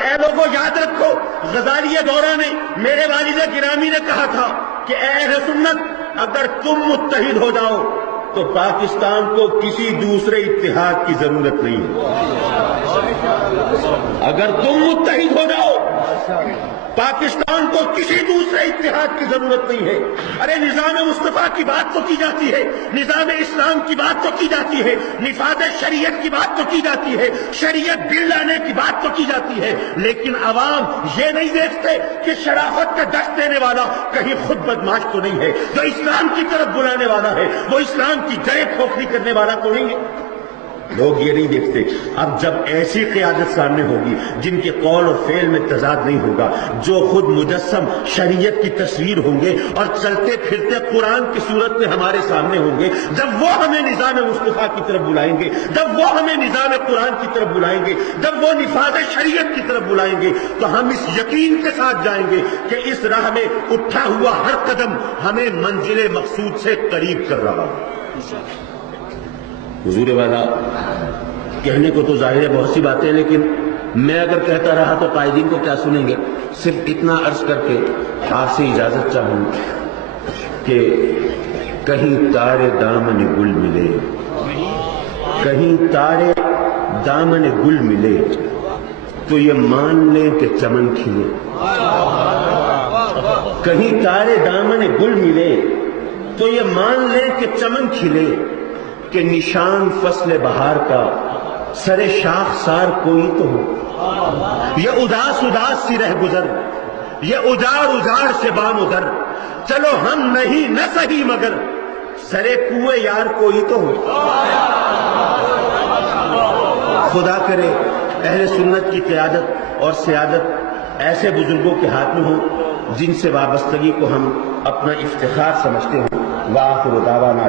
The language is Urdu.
اے لوگوں یاد رکھو، غزالی دورہ نے، میرے والد گرامی نے کہا تھا کہ اے اہل سنت، اگر تم متحد ہو جاؤ تو پاکستان کو کسی دوسرے اتحاد کی ضرورت نہیں ہے۔ اگر تم متحد ہو جاؤ پاکستان کو کسی دوسرے اتحاد کی ضرورت نہیں ہے۔ ارے نظام مصطفیٰ کی بات تو کی جاتی ہے، نظام اسلام کی بات تو کی جاتی ہے، نفاذ شریعت کی بات تو کی جاتی ہے، شریعت بل لانے کی بات تو کی جاتی ہے، لیکن عوام یہ نہیں دیکھتے کہ شرافت کا دست دینے والا کہیں خود بدماش تو نہیں ہے، جو اسلام کی طرف بلانے والا ہے وہ اسلام کی جڑیں کھوکھلی کرنے والا تو نہیں ہے۔ لوگ یہ نہیں دیکھتے۔ اب جب ایسی قیادت سامنے ہوگی جن کے قول اور فعل میں تضاد نہیں ہوگا، جو خود مجسم شریعت کی تصویر ہوں گے اور چلتے پھرتے قرآن کی صورت میں ہمارے سامنے ہوں گے، جب وہ ہمیں نظام مصطفیٰ کی طرف بلائیں گے، جب وہ ہمیں نظام قرآن کی طرف بلائیں گے، جب وہ نفاذ شریعت کی طرف بلائیں گے، تو ہم اس یقین کے ساتھ جائیں گے کہ اس راہ میں اٹھا ہوا ہر قدم ہمیں منزل مقصود سے قریب کر رہا ہے۔ حضور والا کہنے کو تو ظاہر ہے بہت سی باتیں، لیکن میں اگر کہتا رہا تو قائدین کو کیا سنیں گے۔ صرف اتنا عرض کر کے آپ سے اجازت چاہوں کہ کہیں تارے دامن گل ملے، کہیں تارے دامن گل ملے تو یہ مان لیں کہ چمن کھلے، کہیں تارے دامن گل ملے تو یہ مان لیں کہ چمن کھلے، کہ نشان فصل بہار کا سر شاخ سار کوئی تو ہو، یہ اداس اداس سی رہ گزر، یہ اجاڑ اجاڑ سے بام ادھر، چلو ہم نہیں نہ سہی مگر سرے کوئے یار کوئی تو ہو۔ خدا کرے اہل سنت کی قیادت اور سیادت ایسے بزرگوں کے ہاتھ میں ہو جن سے وابستگی کو ہم اپنا افتخار سمجھتے ہوں۔ وآخر دعوانا